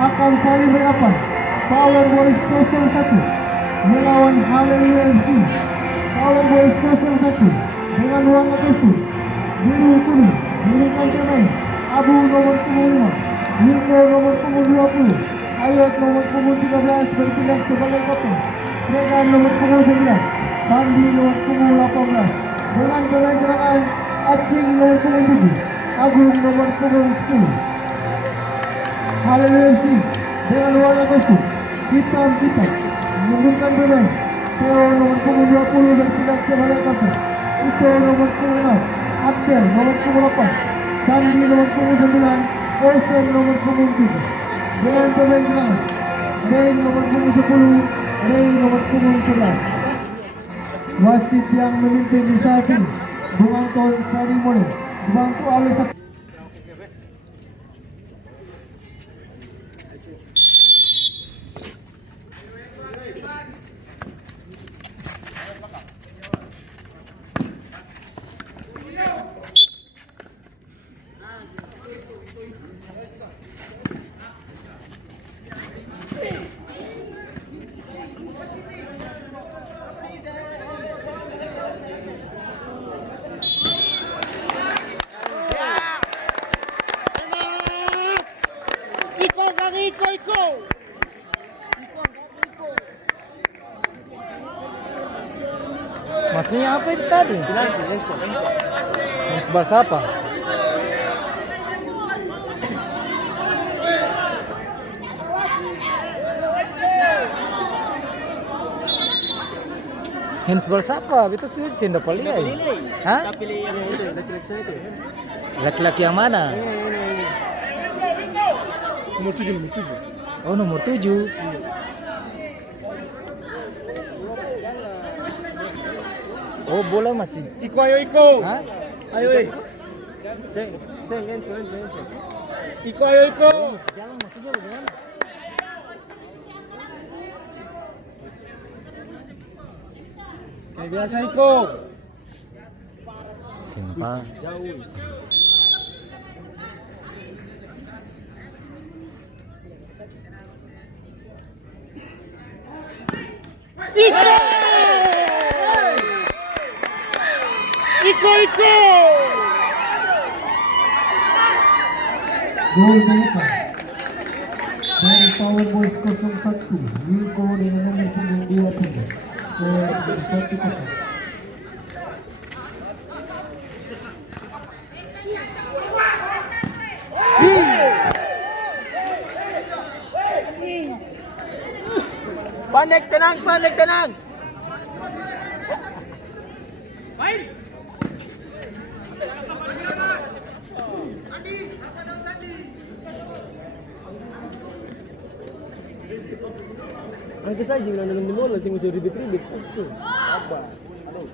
akan saling berapan. Power Boys 01 melawan Hallelujah FC. Power Boys 01 dengan warna kostum biru kuning diberikan pemain Abu nomor punggung 5, Wilko nomor punggung 20, Ayat nomor punggung 13 bertindak sebagai kapten, Regan nomor punggung 9, Bandi nomor punggung 18 dengan pemain cadangan Acing nomor punggung 7, Agung nomor punggung 10. Hallelujah FC dengan warna kostum hitam menurunkan pemain Theo nomor punggung 20 bertindak sebagai kapten, Ito nomor punggung 6, Axel nomor punggung 8, Sandi nomor punggung 9, Osen nomor punggung 3 dengan pemain cadangan Ray nomor punggung 10, Ray nomor punggung 11. Wasit yang memimpin di saat ini Bung Anton Sari Mole dibantu oleh Maksudnya apa itu tadi? Lens bahasa apa? Hands bahasa apa? Kita sih tidak dapat lihat. Hah? Laki-laki yang mana? Nomor 7. Oh, nomor 7. Oh, bola masih. Iko, ayo Iko. Hah? Ayo Iko, ayo Iko. Masih jalan, masih jauh bagaimana? Kayak biasa Iko. Simpang. Iko. gol mereka dari Power Boys 01 Wilko dengan nomor punggung 23 ke 1-0. Panik tenang. Angkat saja dalam di bola sih musuh ribet-ribet. Sabar. Aduh.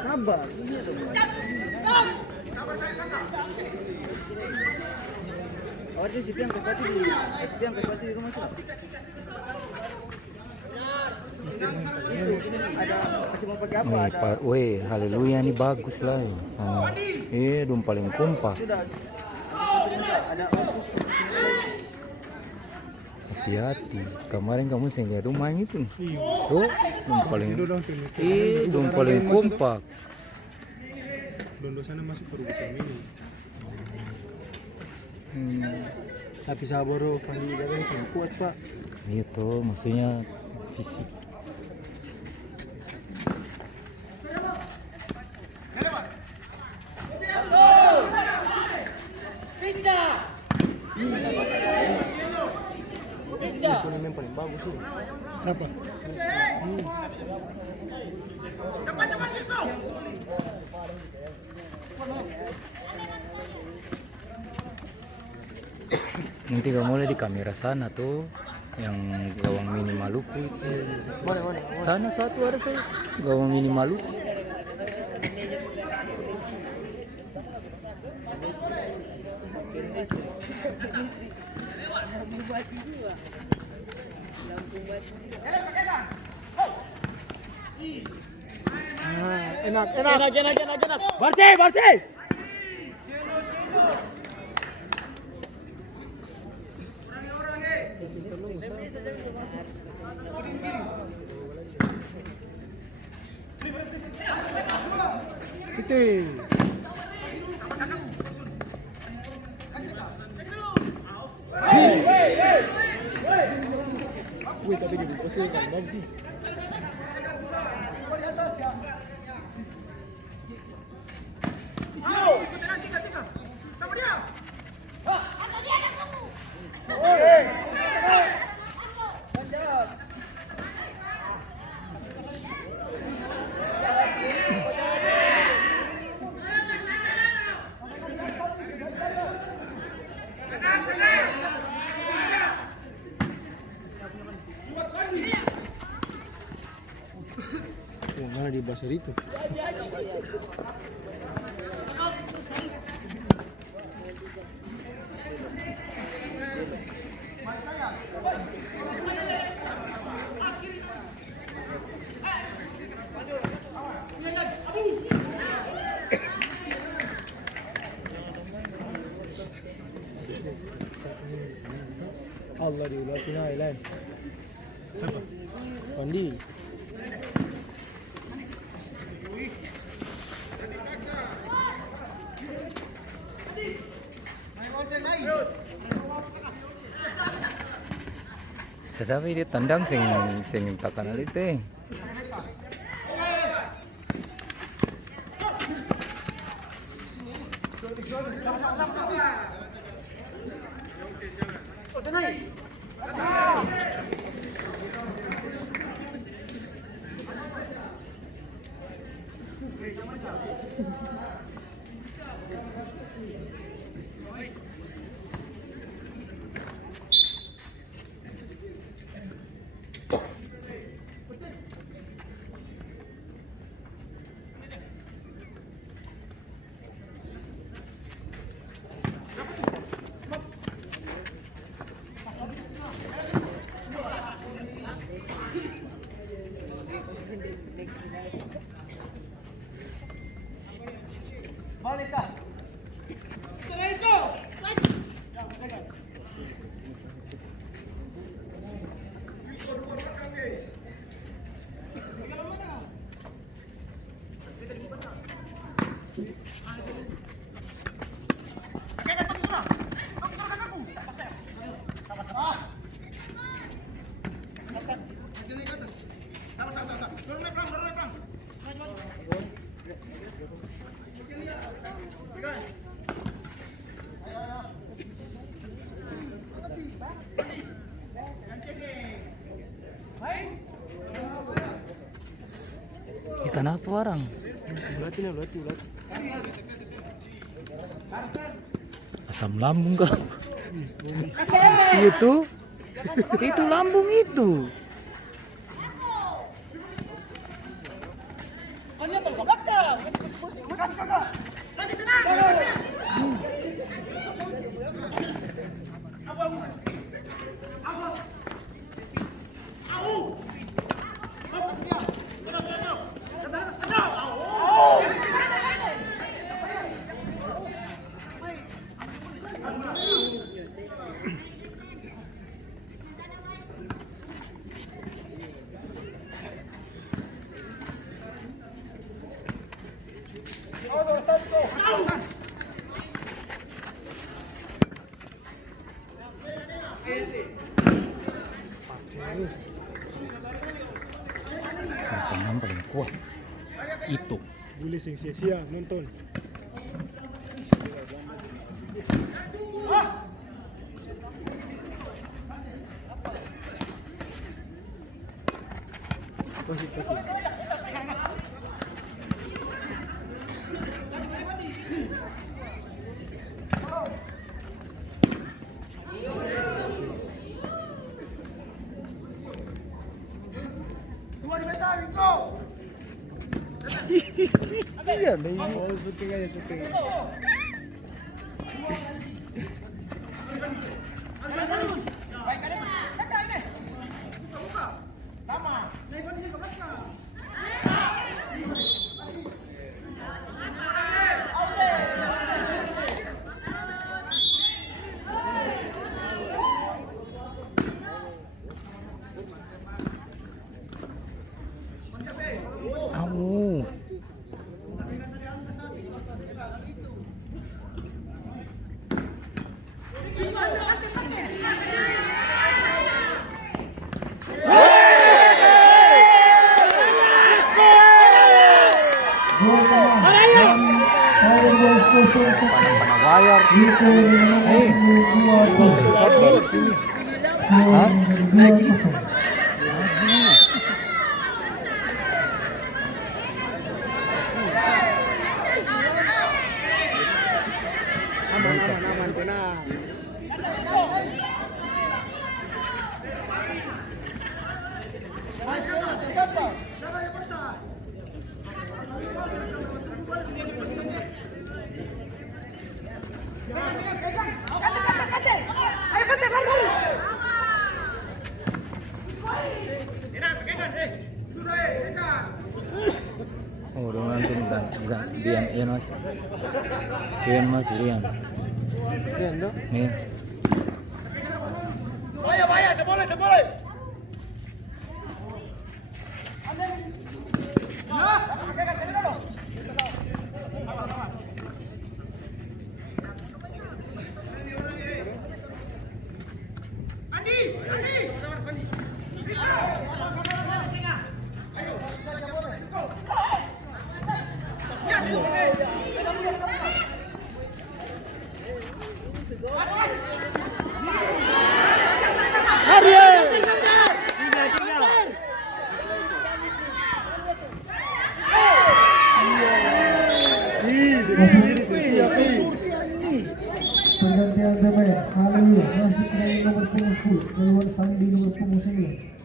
Sabar. Awalnya si Piang kesati di rumah sih. Ada masih mau pakai apa? Weh, Haleluya nih bagus lah. Dong paling kompak. Hati-hati. Kemarin kamu sehingga rumah itu. Tuh, dong paling kompak. Dondo sana masuk perubahan ini. Tapi sabar Fandi jaga itu kuat Pak. Itu maksudnya fisik. Ini yang paling bagus tuh. Siapa? Nanti kamu lihat di kamera sana tuh yang gawang mini Maluku itu. Mana? Sana satu ada tuh gawang mini Maluku. Enak. Bersih. Lite. Wih, tapi dia pasti kan bagus sih. Oh, mana di basar itu? Allah diulang final lain. Siapa? Pandi. Tetapi dia tendang sing takan Lite. Kenapa orang? Ulat. Asam lambung kau. Itu lambung itu. Tengah paling kuat itu. Boleh sing sia-sia nonton. Pasti. Iya, oh syuting aja syuting. Au. Panawayar. Dito Eh, besar dari sini. Hah? Aman, tenang. Oh, udah langsung Dian, Ian mas. Ian mas, Ian. Yan do. Nih. Pergantian pemain, haleluya, masuk dari nomor punggung 10, keluar Sandi nomor punggung 9.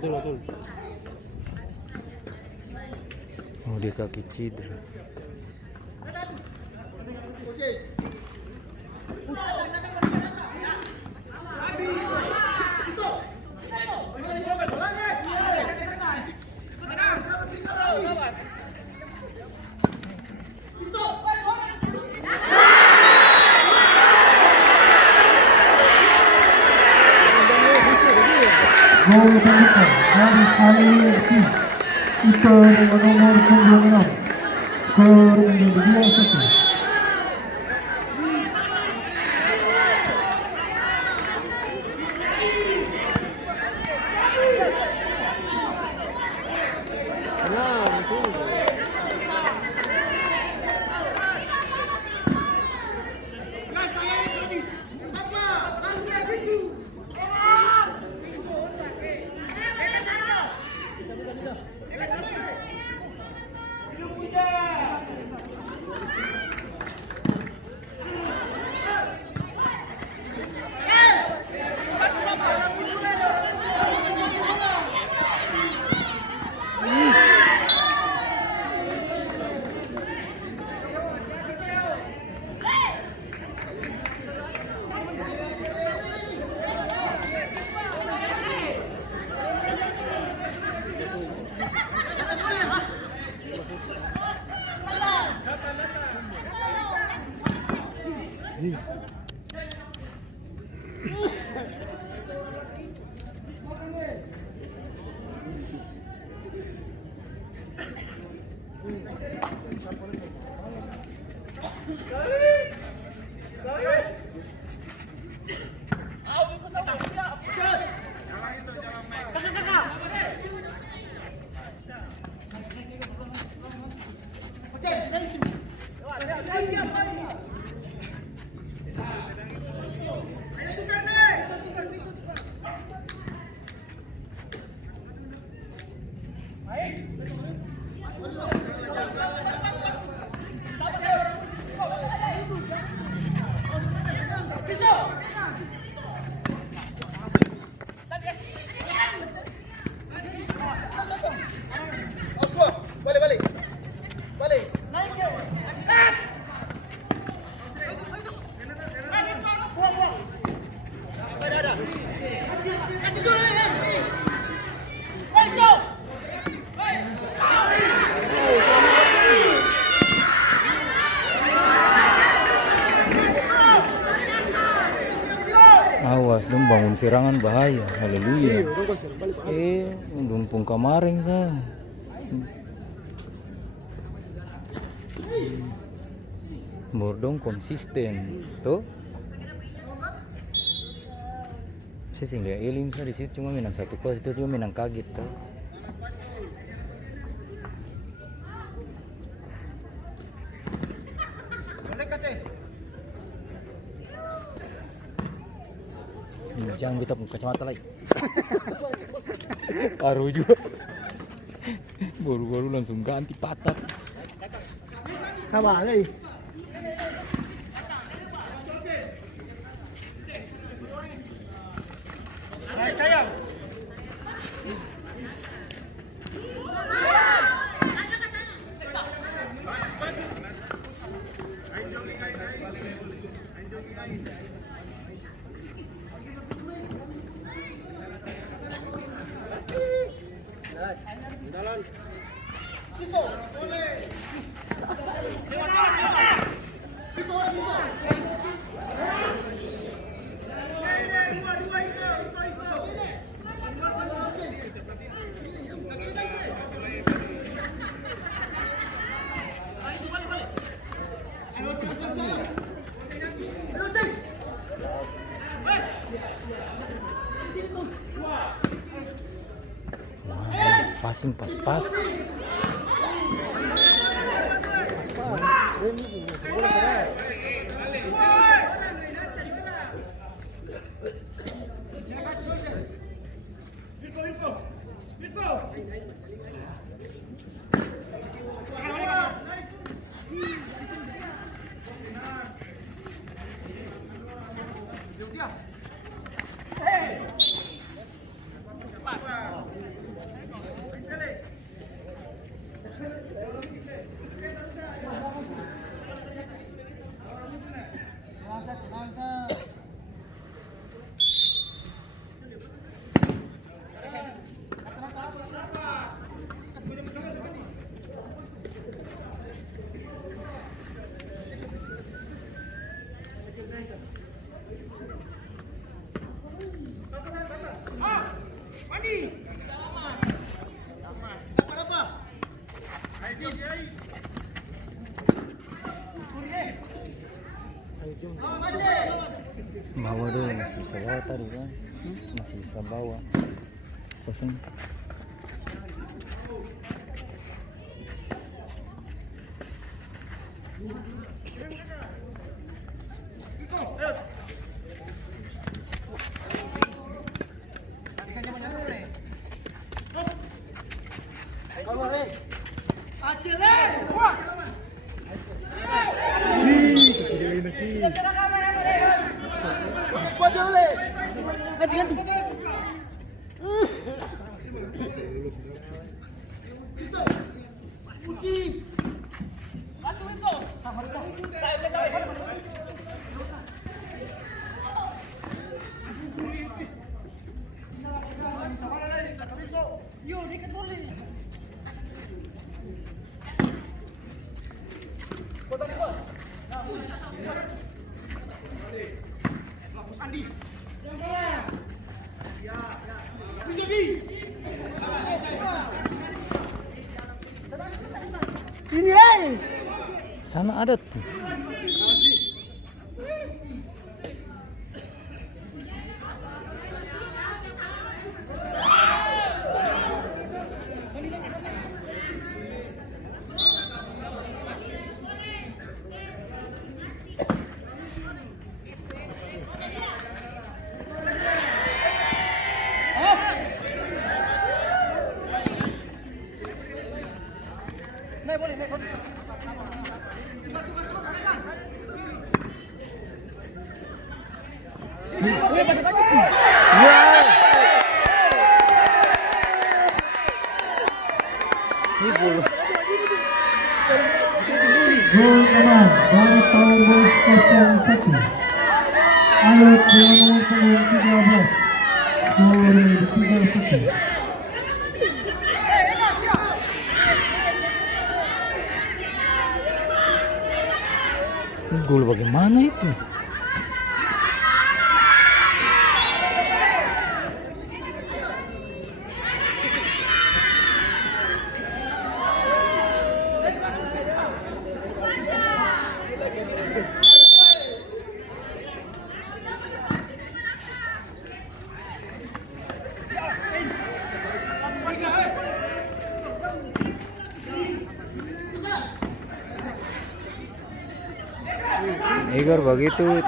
Betul. Oh, dia kaki cedera. Gol terbuka dari Haleluya FC. Itu dengan nomor punggung 6. Skor menjadi 2-1. Tenang, sini. Awas dong, bangun serangan bahaya. Haleluya. Dumpung kemarin sa. Bordong konsisten tuh. Sehingga Elim di situ cuma menang 1-0, itu cuma menang kaget tuh. Jangan kita buka kacamata lagi. Baru juga. Baru-baru langsung ganti patah. Sama lagi. Passing pas-pas. Bawa dulu, masih bisa bawa tadi kan, masih bisa bawa. Kosong. Sana ada tuh. Gol teman dari Power Boys 01. Alot dengan nomor punggung 13. Skor 3-1. Gol bagaimana itu? Igor begitu.